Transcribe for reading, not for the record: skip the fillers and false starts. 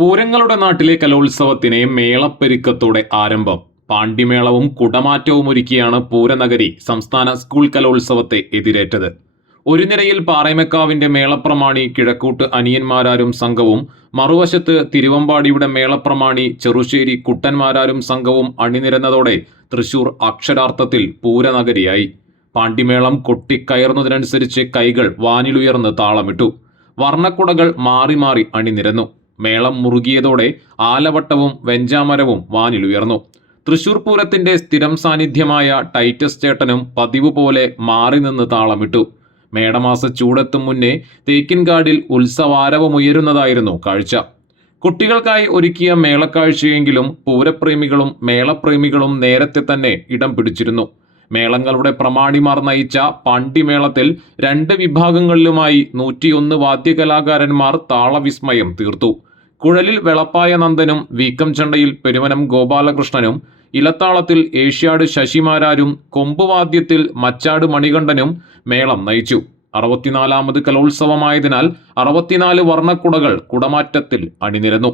പൂരങ്ങളുടെ നാട്ടിലെ കലോത്സവത്തിന് മേളപ്പെരുക്കത്തോടെ ആരംഭം. പാണ്ടിമേളവും കുടമാറ്റവും ഒരുക്കിയാണ് പൂരനഗരി സംസ്ഥാന സ്കൂൾ കലോത്സവത്തെ എതിരേറ്റത്. ഒരു നിരയിൽ പാറമേക്കാവിന്റെ മേളപ്രമാണി കിഴക്കൂട്ട് അനിയന്മാരാരും സംഘവും, മറുവശത്ത് തിരുവമ്പാടിയുടെ മേളപ്രമാണി ചെറുശ്ശേരി കുട്ടന്മാരാരും സംഘവും അണിനിരന്നതോടെ തൃശൂർ അക്ഷരാർത്ഥത്തിൽ പൂരനഗരിയായി. പാണ്ടിമേളം കൊട്ടിക്കയറുന്നതിനനുസരിച്ച് കൈകൾ വാനിലുയർന്ന് താളമിട്ടു. വർണ്ണക്കുടകൾ മാറി മാറി അണിനിരന്നു. മേളം മുറുകിയതോടെ ആലവട്ടവും വെഞ്ചാമരവും വാനിലുയർന്നു. തൃശൂർ പൂരത്തിന്റെ സ്ഥിരം സാന്നിധ്യമായ ടൈറ്റസ് ചേട്ടനും പതിവ് പോലെ മാറി നിന്ന് താളമിട്ടു. മേടമാസ ചൂടെത്തും മുന്നേ തേക്കിൻകാടിൽ ഉത്സവാരവമുയരുന്നതായിരുന്നു കാഴ്ച. കുട്ടികൾക്കായി ഒരുക്കിയ മേളക്കാഴ്ചയെങ്കിലും പൂരപ്രേമികളും മേളപ്രേമികളും നേരത്തെ തന്നെ ഇടം പിടിച്ചിരുന്നു. മേളങ്ങളുടെ പ്രമാണിമാർ നയിച്ച പാണ്ടിമേളത്തിൽ രണ്ട് വിഭാഗങ്ങളിലുമായി 101 വാദ്യകലാകാരന്മാർ താളവിസ്മയം തീർത്തു. കുഴലിൽ വെളപ്പായ നന്ദനും, വീക്കം ചെണ്ടയിൽ പെരുവനം ഗോപാലകൃഷ്ണനും, ഇലത്താളത്തിൽ ഏഷ്യാട് ശശിമാരാരും, കൊമ്പുവാദ്യത്തിൽ മച്ചാട് മണികണ്ഠനും മേളം നയിച്ചു. 64ാമത് കലോത്സവമായതിനാൽ 64 വർണ്ണക്കുടകൾ കുടമാറ്റത്തിൽ അണിനിരന്നു.